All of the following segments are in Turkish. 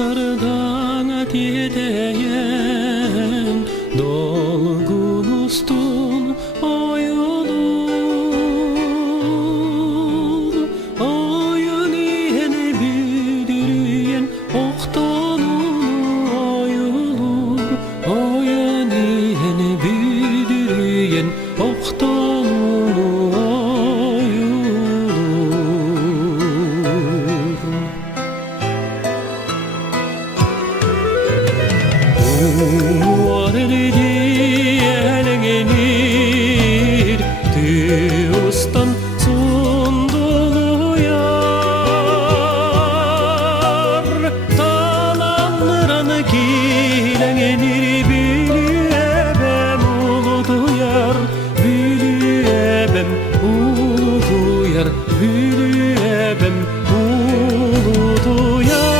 sardan atiyedeyen dolgun ustun oyulur. Oyun yeni bildiren oktanun oyulur. Oyun yeni bildiren oktanun Muarelenir Tüstan sundulu yar Talanıran kilenir biliyebem uludu yar Biliyebem uludu yar Biliyebem uludu yar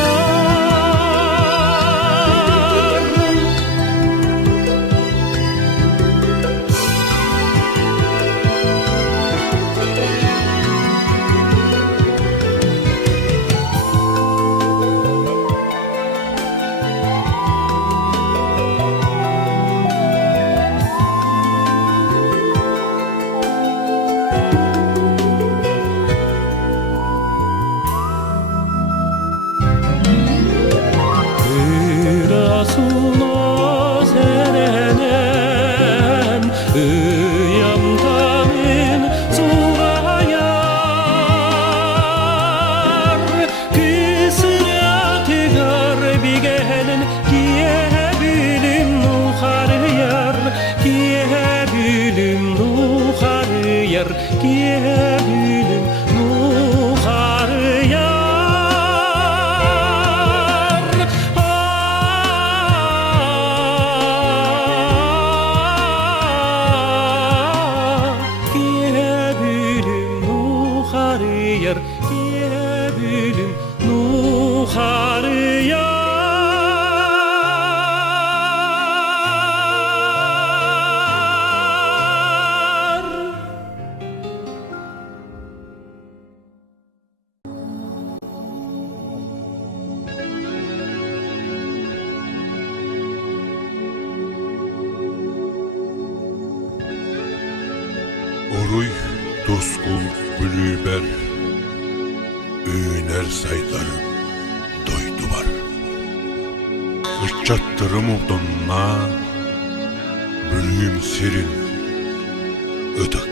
Suna serenen Iyamdamin suğayar Kısrati garbi gelin Kiyebilim nuhar yar Kiyebilim nuhar yar Kiyebilim nuhar yar Kiyebilim nuhar yar Oruy toskul bülüber Öğüner saylarım doydu var Uçattırım udunna Bülüğüm serin Ödakta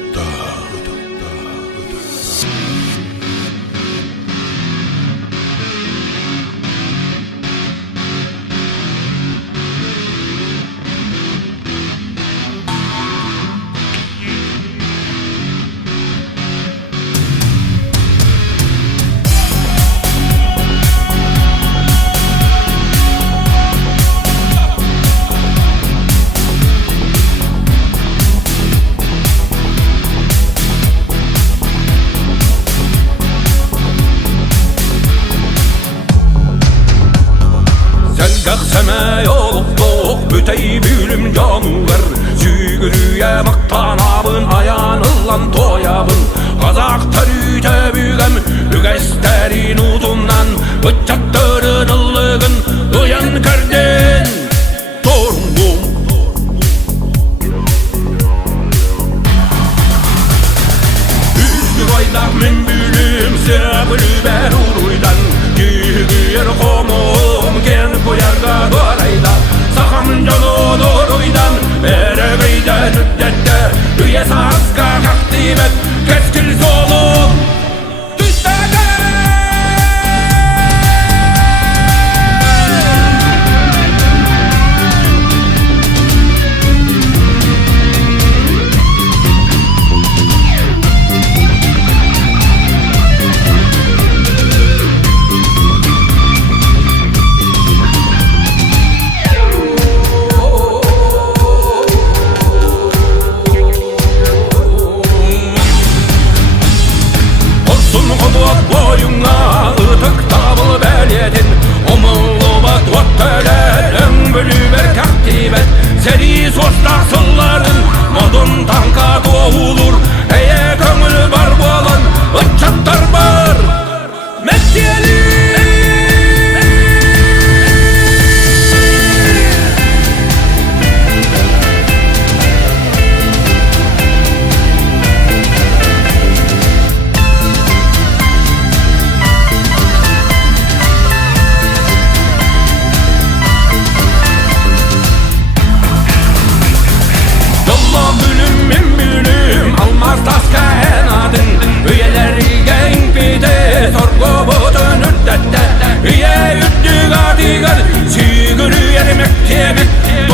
Seme yolup bütey bülüm canıver Sügürüye maktanabın ayanılan toyabın Kazak törüte bügem ügesterin udundan Bıçattırın ıllığın uyan kırdın Torundum Üzdü baydak men bülüm sebülü ber uruydan Güyer komum gen koyarga dorayda Sakam canı doruydan Bere gıyda nüddette Üye saska kaktimet Keskil solum Tüstede Tegit